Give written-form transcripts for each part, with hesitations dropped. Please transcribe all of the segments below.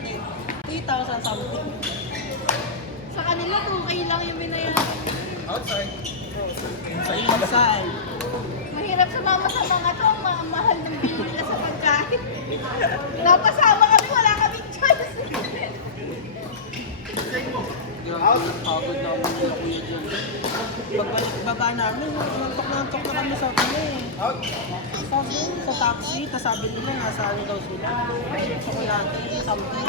natin. 3,000 something. Sa kanila, 2K lang yung binayaran. Outside. Sa inside. Mahirap sumama sa mga to, ang mahal ng bili nila sa pagkain. Napasama kami, wala kaming choice. Grabe, pagod na ako ng kuya dyan. Pagbaba namin, nantok na kami sa kami. Sa taxi, tas sabi nila nasa ano daw sila. Chocolate, something.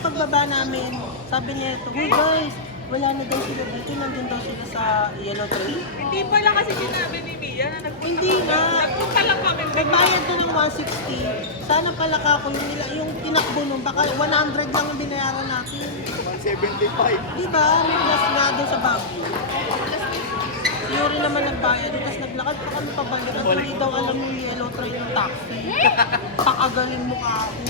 Pagbaba namin, sabi niya ito, hey guys, wala na daw sila dito, nandun daw sila sa yellow train. Hindi pala kasi sinabi ni Mia na nagpunta. Hindi nga. Nagpunta lang kami. Nagbayad na ng 160. Sana pala kako nila, yung tinakbo nun, baka 100 lang ang binayaran natin. 175. Diba? May plus nga doon sa Baguio. Si Yuri naman nagbayad, tapos naglakad pa kami pabalik. At hindi daw alam yung yellow train ng taxi. Pakagaling mo ka ako.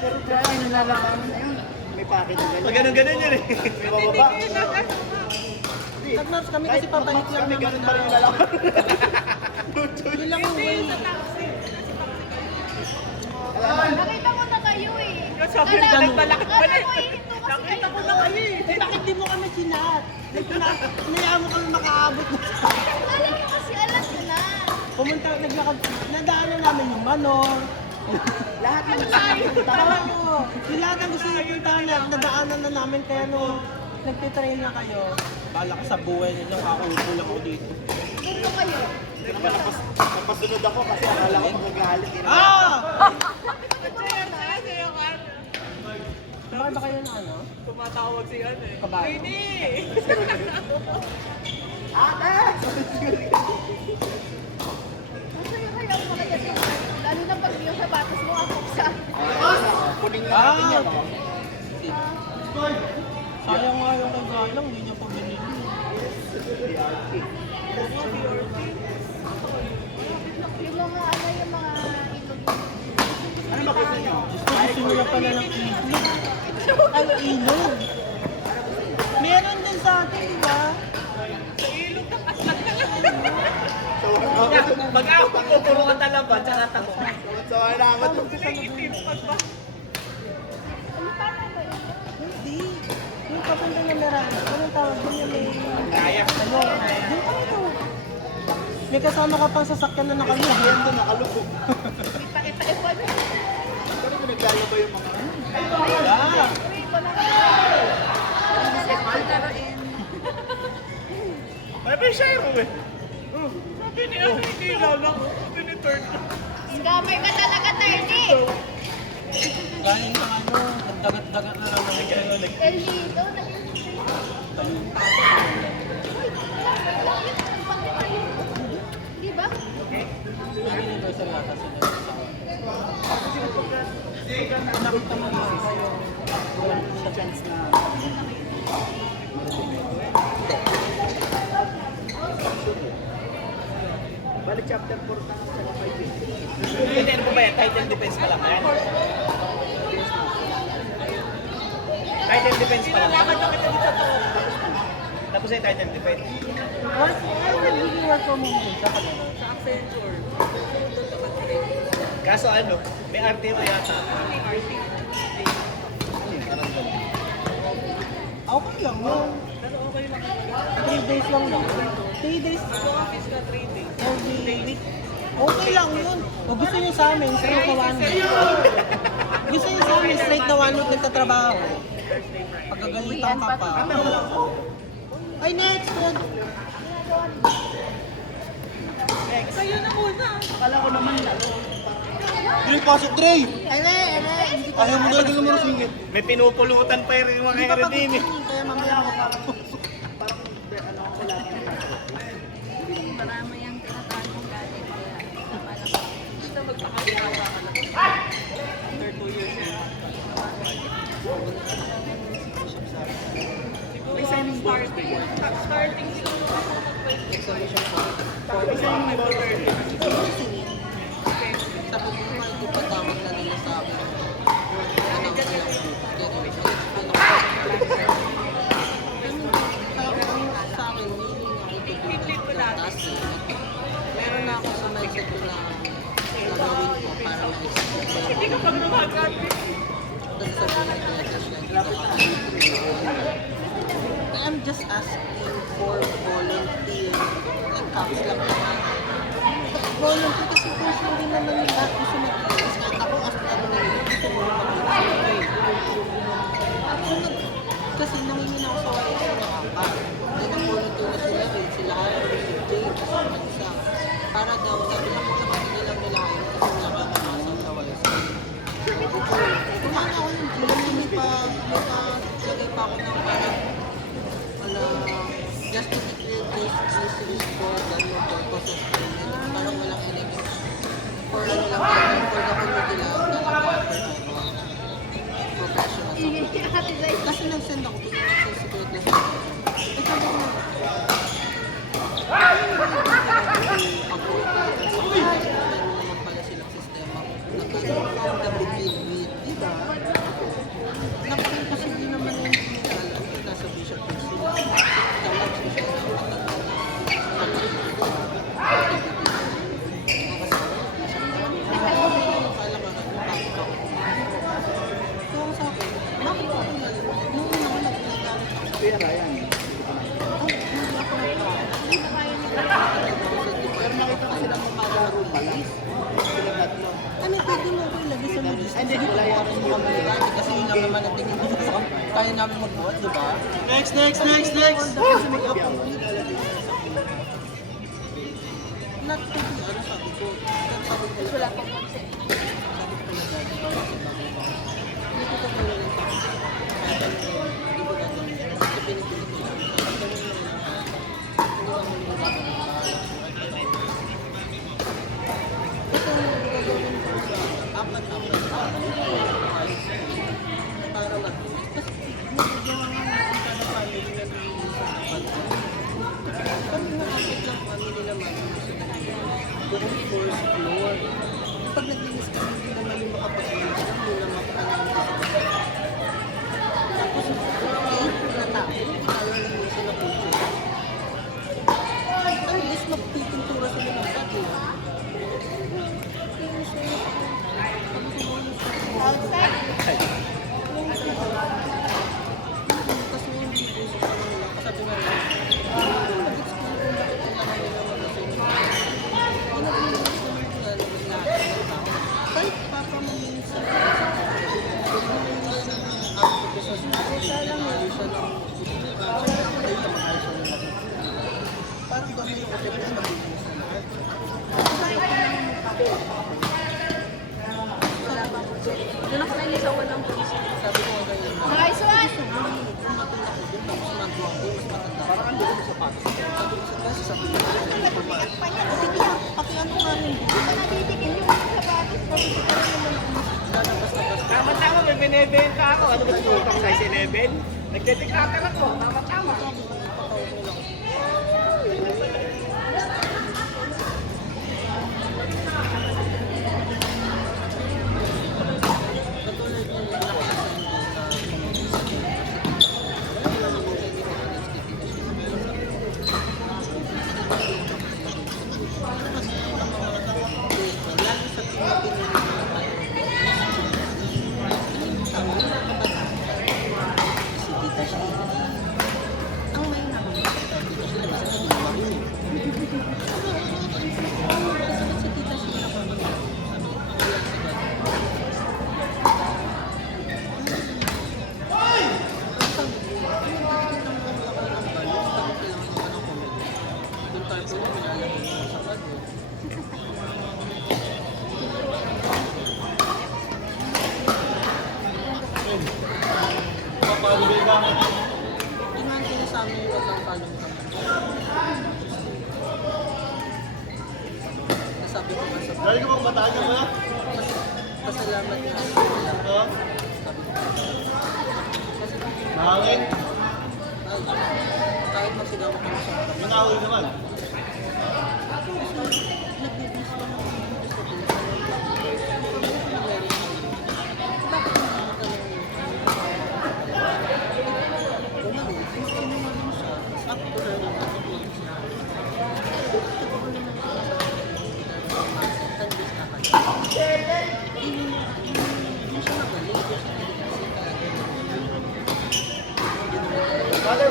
Pero kaya nalalaman na yun. May packet na ganyan. Ganun-ganun yun eh. May Hindi bababa. kayo nag-ano. Nag-nuts kami kasi pabalik lang Kami naman ganun pa rin yung lalaman. Yun lang yung way. Sa taxi. Nakita ko na kayo eh. Sabi na nagbalakad pa Alam rin. mo, ihinto kasi Nakita ko kayo. na kayo eh. Eh bakit di mo kami sinat? Hinayaan mo kami makaabot na sa... Alam mo kasi, alam ko na. Pumunta, naglakad, nadaanan namin yung Manor. Lahat ng Oo. Yung lahat ng gusto niyo puntahan na nadaanan na namin kaya nung nagtitrail na kayo, bala ka sa buhay ninyo, kakulo lang ako dito. Dito kayo. Napasunod ako kasi akala ko magagalit. Ah! Kasi yung ano. Bakit ba kayo na ano? Tumatawag si ano eh. Kabayo. Hindi. Ate! Masaya kaya ako makaya dito. Lalo na pag yung sapatos mo ako sa... Kuning na natin yan. Ah! Sayang nga yung kay Galang, hindi niya pa binili. Yung mga ano, yung mga ilog. Ano ba gusto nyo? Gusto nila pala ng ilog. Ay, ilog. Meron din sa atin, di ba? Sa ilog ng aslan na lang. So, Mag-ako ko, puro ka talaban, tsaka tako. so, kailangan to. Creative. Pagba. Ano tama ba yun? Hindi. Yung kapanda na Miranda, anong tawag doon yung may... Kaya. Ano? Doon pa ito. May kasama ka pang sasakyan na nakalugyan. Yan to, nakalubog. Ipa-ipa na. Pero pinaglalaba yung mga... Yeah. Wait, wala ka. May may shiro eh. Sabi ni ano, hindi lang lang. Sabi ni Third. Scammer ka talaga, 30. Galing sa ano, dagat-dagat na lang ng El Nido, di ba? Universal yata sila. Nakita mo nga kayo. Sa chance na... Bali chapter 4 na lang sa 5 eh. Hindi, ano ba yan? Title defense pa lang yan. Title defense pa lang. Lakad na kita dito to. Tapos yung title defense. What? Ay, nagiging work from home din sa kanila. Sa Accenture. Kaso ano, may RTO yata. Okay lang yun. Pero okay lang. 3 days lang lang. 3 days Sa office na 3 days. every week. Okay lang yun. O gusto nyo sa amin, straight na 1 week. Gusto nyo sa amin, straight na 1 week nagtatrabaho. Pagkagalitan ka pa. Ay, next! Good. Sa'yo na muna. Akala ko naman lalo. Yung pasok, Dre! Ayaw mo talaga naman singit. May pinupulutan pa rin yung mga Hindi pa Aerodin eh. Kaya mamaya ako papasok. Parang ano ako kailangan. Marami yung tinatagong galing. Basta magpakagirawa ka lang. After 2 years na. May signing bonus ba yun? Starting siguro ako mag-20. May signing may bonus ba yun? Sa pupunta, ipatawag na nila sa akin. Sa akin, Pipit ko dati. meron na ako sa mindset ko na gagawin ko para ma-execute. Hindi ka pag lumagat. Tapos sabihin ng message lang dito ka. I'm just asking for volunteer. Like, caps lang naman. Volunteer kasi kung hindi naman yung lahat gusto mag-iis. Kahit ako, as ano na yun, gusto mo mag-iis. Kasi nangingin ako sa YS na apat. Then ang volunteer na sila rin, sila Harry, si James, isa. Para daw, sabi lang mga kapatigilan nila ayun kasi wala ka namasang sa YS. Kumain ako ng June, may pa, lagay pa ako ng parang, just to declare this series for the purpose of payment. Parang walang elements. For ano lang, for the community lang, professional. Kasi nag-send ako dito sa secret na siya. Eh, sabi ko, naman pala silang sistema. From the begin with, diba? Napakin kasi din naman yung alam ko, nasa Bishop Hills sila. Tawag ko siya. Kaya kaya. Pero nakita ko silang mamalaro pala. Sila tatlo. Ano, pwede mo ko ilagay sa list? Hindi, wala yan. Kasi yun lang naman ang tingin ko sa kaya namin magbuhat, di ba? Next! Kasi may kapi ako. Not to be, ano sabi ko? Sabi ko Wala pang consent. sabi ko na dati, hindi ko gagawin ng tao. Kahit ano, hindi ko gagawin. Kasi pinipilit ko lang. Sabi ko na hindi naman hindi naman kasi gagawin ko sa apat-apat para mag-inis. Kasi nagagawa nga natin kada family na nilinis sa apat. Pag nakakit lang family naman, doon fourth floor. Pag naglinis ka, hindi naman yung makapag-inis. Hindi naman makapag-inis. Tapos, na tao, tayo linisin na puso. At least magpipintura sila ng pati. Outside? Kasi yung video sa kanila, kasabi nga nila, nag-explain kung bakit kailangan nila mag-asing. Pinaglinis naman nila ng lahat ng tao. Kahit papamalinis sa pinaglinis ng outfit sa siya lang yun. Siya lang. Parang dami yung kasi mas maglinis na lahat. Doon ako nainis sa walang puso. Sabi ko nga ganyan. Nice one! Parang ang doon sa patos. Sabi ko sa kasi sabi ko pakiano nga rin dito. Nabitikin yung mga sapatos. Pabitikin naman ako. Lalabas-labas. Tama-tama, may binibenta ako. Ano ba sinuot ako size 11? Nagdedeclutter ako. Tama-tama. Katulad yung nakakasan ko sa lalo sa Pilipinas si Tita Sheila. Ang may naman Tita Sheila sa marunong. Kasi si Tita Sheila ko sa amin yung magpapalong kami. Nasabi ko nga sa Dali ko bang bataan ka ba? pasalamat nga sa kanila. Oo. Sabi ko. Kasi Mahangin. kahit magsigaw ko sa kami. Yung away naman. Nagbibis ko ng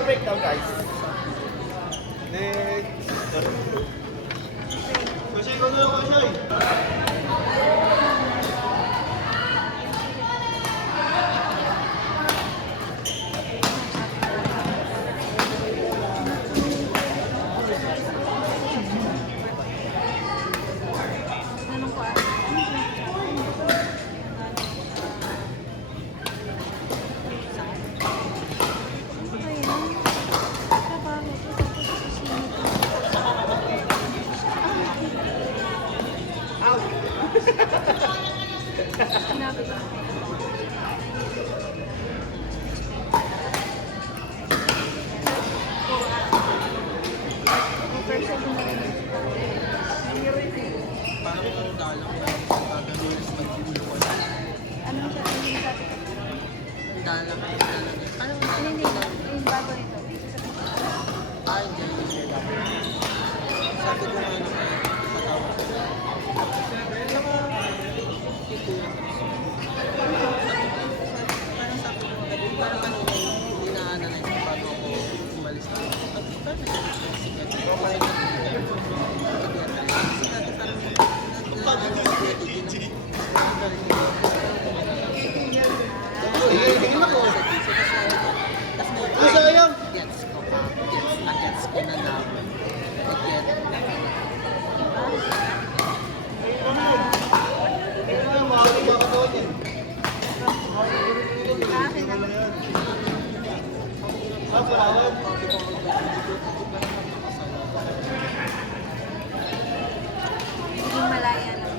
breakdown, guys. Next. Kasi ikaw na ako siya eh. Parang ang dalang gagawin is magbulo ko. Anong sa tingin sa atin? Dalang. Ano Hindi, yung bago nito. hindi sila. Sabi ko nga nung patawa ko. Parang sabi ko nga, parang kanina hindi na ano na yun bago ako umalis na. At parang sikat. Okay. Gets ko na lang. Akin na. Yung malaya lang.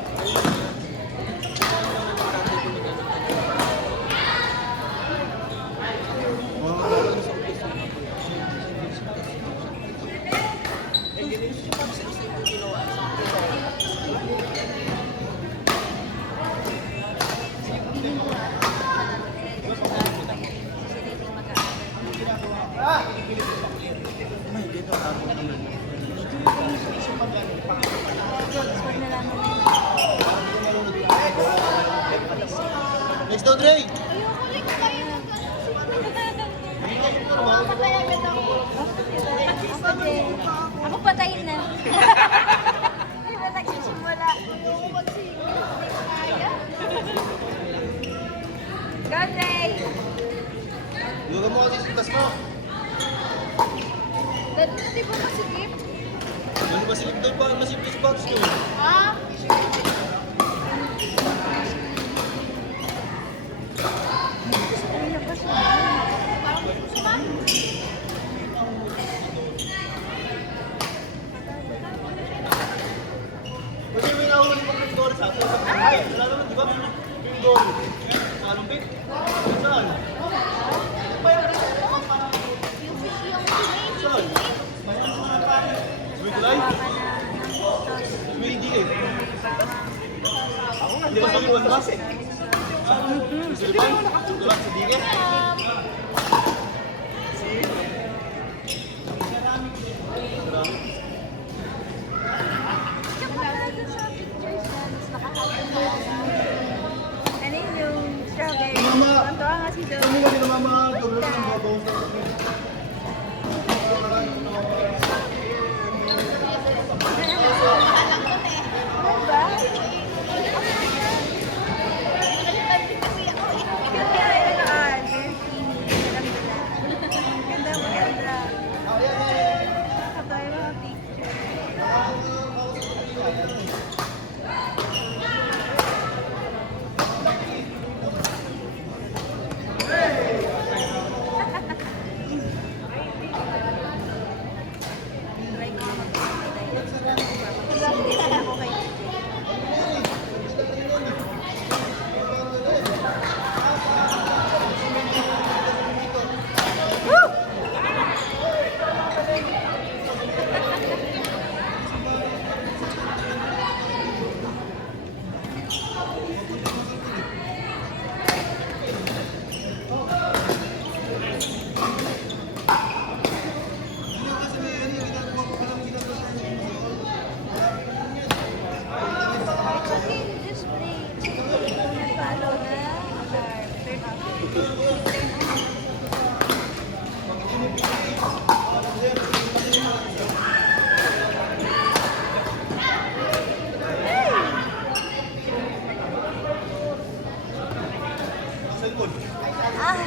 Pag nalaman mo. Next down, Dre! Ayoko rin kayo ng Mamamatay agad ako. Ako din. Ako patayin na. Hindi ba nagsisimula? Ayoko magsimula. Kaya. Go, Dre! Lugan mo kasi sa tas mo. Di ba masikip? Ano masilip doon pa? Masilip doon sa box nyo. Ha? Ay, labas mo. Parang gusto mo. Kasi may nahuli pang yung goal sa atin. Ay, wala naman, di ba? Yung goal. Anong pick? Saan? Yung fish yung fish. Saan? Sumigulay? Sumigi eh. Ako nga, di ba sa iwan mas eh? Silipan? Diba? Si Dike? Ano yung strawberry? Mama! Ang tawa nga si Dom. Ano ba din mama? Tulog ng babong sa cellphone. Ah.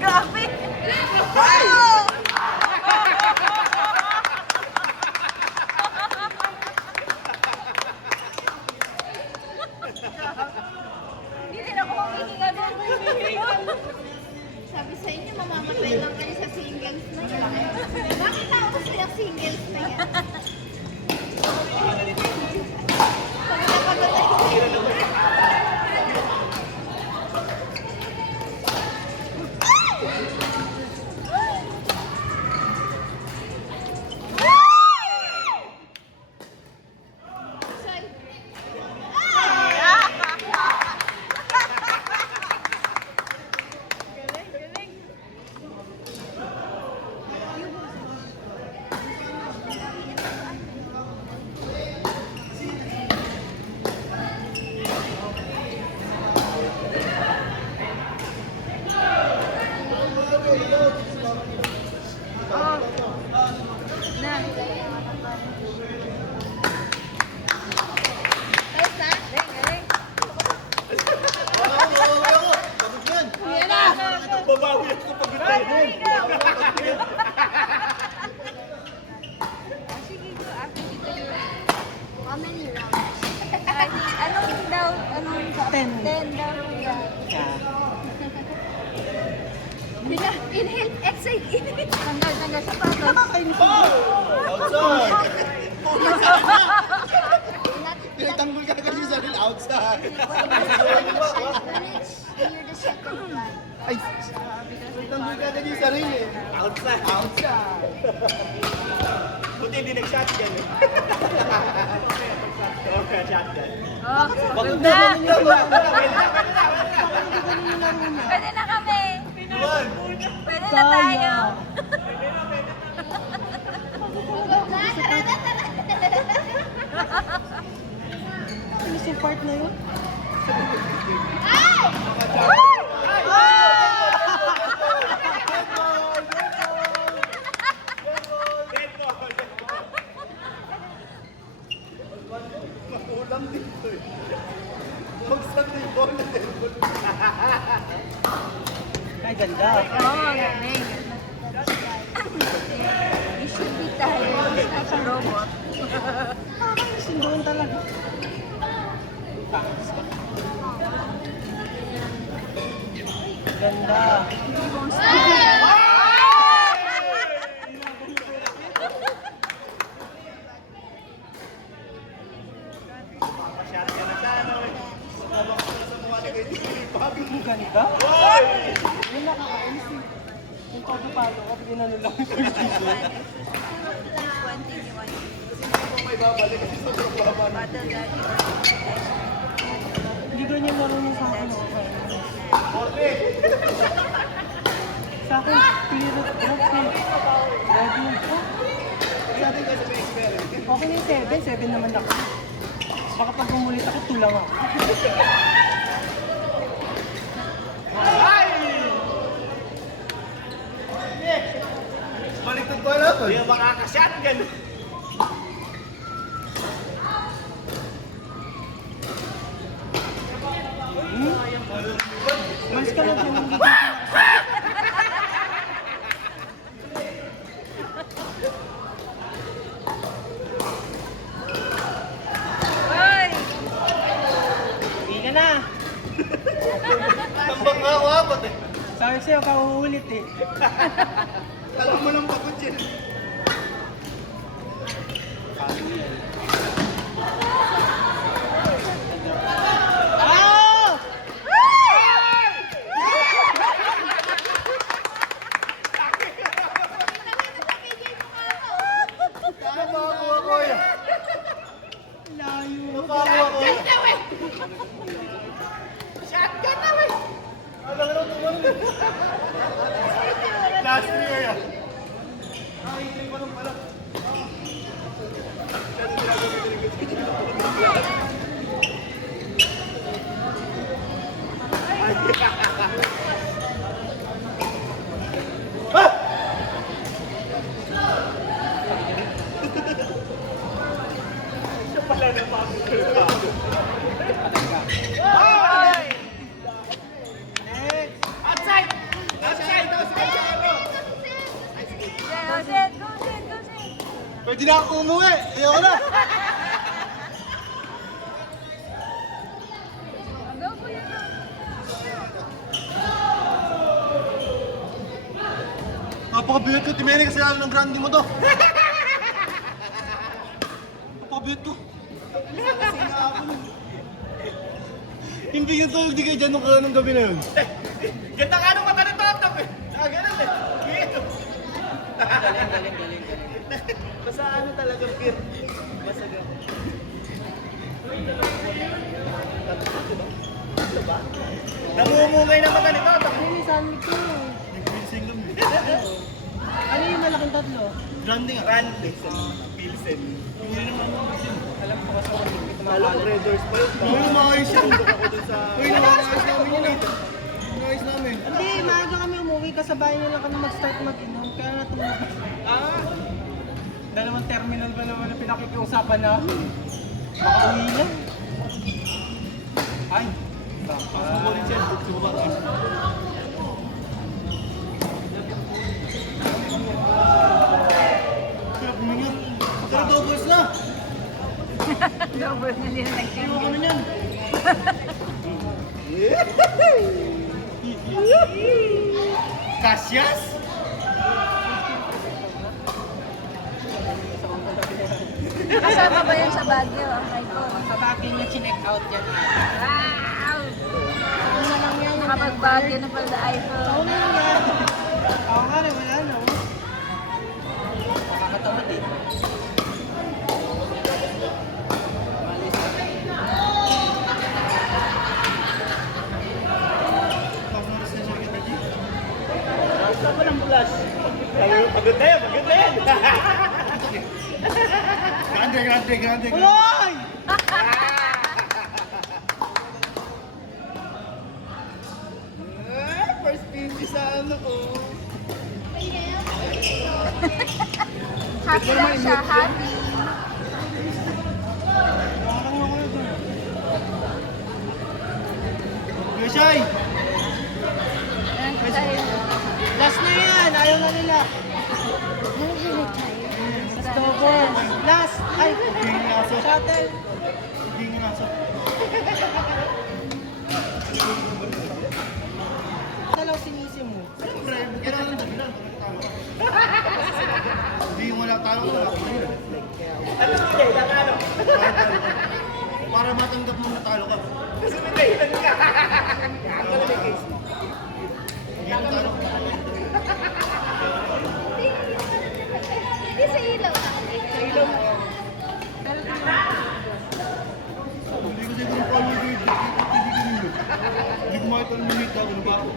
Grabe! Wow! Hindi rin ako manghihinga doon. Sabi sa inyo, mamamatay lang kayo sa singles na yan. Bakit ako gusto yung singles na yan? Pag napagatay sa inyo. Babawi ako pag gano'n. How many rounds? Anong daw? Anong 10. 10 daw. Inhale, exhale, inhale. Tanggal sa patos. Nakakainis. Outside! Not Tinagtanggol ka kasi sa sarili outside. you're the second one. Ay! Tinagtanggol ka kasi sa sarili. Outside! Outside! Buti hindi nag-shotgun eh. Okay, shotgun. Oh, Bakit na. na ninyo? Pwede na kami. Iwan! Pwede na tayo. Tara na, tara. Ano yung part na yun? Makulang dito eh. Bagsak na yung bola. Ay, ganda. Oh, galing. You should be tired. It's not a robot. Nakakainis yung doon talaga. Ganda. Shotgun na sana eh. Sabak ko na sa mukha ni Kuya Dilipag. Ang ganda. Yung nakakainis eh. Yung pagpapalo ko, ginano lang yung first season. May babalik kasi sobrang baba na. Hindi ganyan marunong sa akin. Orte! Sa akin, clear at okay. Ready na po. Sa atin kasi may experience. Okay na yung 7 naman ako. Baka pag umulit ako, tulang ako. Baliktad ko alam. Hindi na makaka-shotgun. Mas ka lang dyan. Hoy! Hindi ka na. Tambang nga ako apat eh. Sabi sa'yo, kauulit eh. Alam mo lang pagod yan. Ah! Nakakuha ko yan. Outside! Outside! Go, Sid! Go, Sid! Go, Sid! Pwede na ako umuwi. Ayoko na. Go, Kuya! Napakabiyot ko. Timene kasi lalo ng grande mo to. Napakabiyot ko. Hindi yung tulog di kayo dyan nung kanong gabi na yun. Ganda ka nung mata ni Totok eh. Ah, ganun eh. Galing. Basta ano talaga, Pir. Basta ganun. Diba? Namumungay na mata ni Totok. Ay, saan ko? Ano yung malaking tatlo? Grande nga. Grande sa Pilsen. Alam ko kasi hindi ko Alam ko, Red Doors pa yun. Uy, umayos yan. Tundok ako dun sa... Uy, umayos namin yun ah. Umayos namin. Hindi, maaga kami umuwi, kasabay nyo lang kami mag-start mag-inom, kaya natulog. Ah! Dalawang terminal ba naman ang pinakikiusapan namin? Makauwi lang. Ay, baka. Subukan siya. Subukan. Kaya puminga. Tara, doubles na. Double na nila Ayoko kami niyan. Cassius? Kasama ba yan sa Baguio, ang Icon? Sa akin niya chinek out yan. Wow! Ano na lang yan? Nakapag-Baguio na pala iPhone. Oo nga yan. Oo nga rin, wala na. Nakakatamad eh. Malis. Basta pa ng flash. Pagod na yan, pagod na yan. Grande. Uloy! First 50 sa ano ko. Happy lang siya, happy. Yoshay! Ayan, tayo. Last na yan, ayaw na nila. Last double. Last. Ay, shuttle. Hindi nga nasa. Dalaw sinisi mo. Siyempre, kailangan ng dahilan. Hindi yung wala talo ko. Ano hindi, ano? Para matanggap mo na talo ka. Kasi may dahilan ka. Ang ganda may case. Hindi mo talo. Hindi sa ilaw. Sa ilaw. Hindi ko siguro follow dito. Hindi ko makita ng minute ako. Ano ba ako?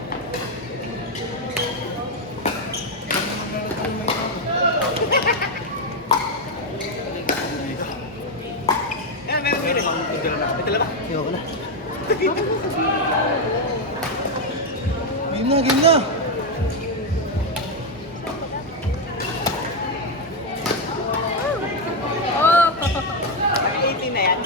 Yan, meron pili. May dala ba? Ayoko na. Game na. Oh! 18 na yan.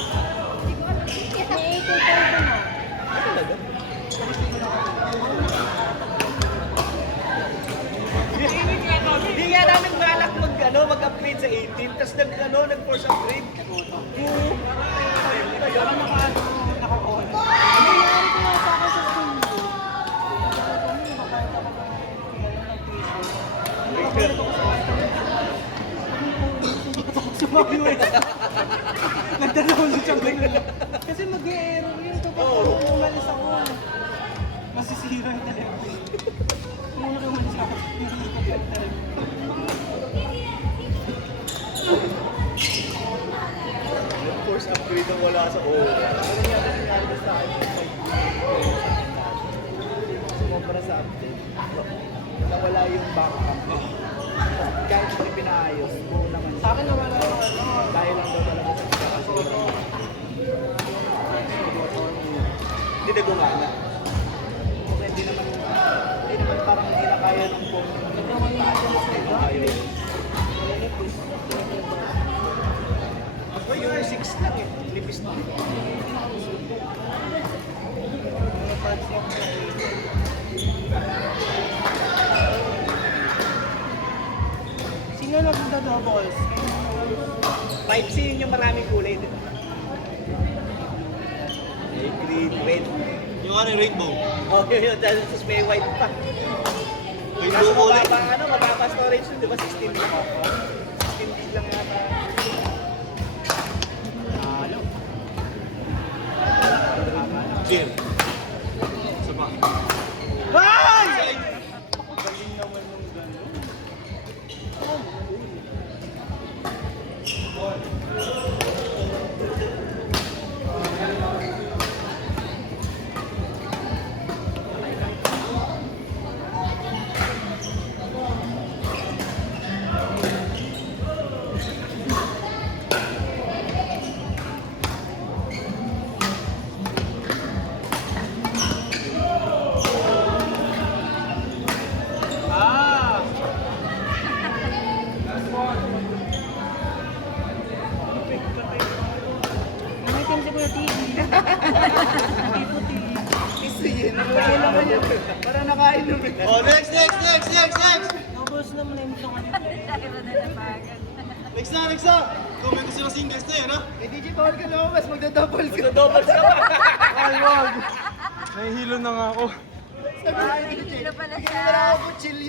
Hindi nga namin balak mag-upgrade sa 18, tapos nag-force upgrade. Naka-on. Ano nangyari ko nga sa akin sa school? Sumabi nagdadawin siyang ganun. Kasi mag-e-error yun kapag umalis ako. Masisira yung telephone. Kung umalis ako, hindi ko yung telephone. Force upgrade ang wala sa O. Ano nangyari ba sa akin? Sumobra sa update. Nawala yung backup. Kahit hindi pinaayos, buo naman. Sa akin nawala ako ano. Dahil lang daw talaga sa pagkakasira. Hindi na gumana. Kasi hindi naman parang hindi na kaya ng phone. Hindi na kaya yun. Uy, yung 6 lang eh. Lipis na. Sino nagda-doubles? 5C yun yung maraming kulay, di ba? May green, red. Yung ano, rainbow. Oh, yun. Tapos may white pa. Rainbow Kaso kulay. mababa storage yun, di ba? 16 lang. 16 gig lang yata. Halo. Game. Isa pa. Ay! Galing naman yung gano'n. Ah! Umitim si Kuya Tiki. Kasi yun. Wala naman yun. Para nakainom eh. Oh, next! Doubles naman yung gusto ko nito. Laki mo na napagan. Next na! Kung may gusto ng singles na yun, ha? Eh, DJ, bawal ka lumabas. Magda-doubles ka. Magda-doubles ka pa. Ay, wag! Nahihilo na nga ako. Hindi na pala siya. Wala ako kutsilyo.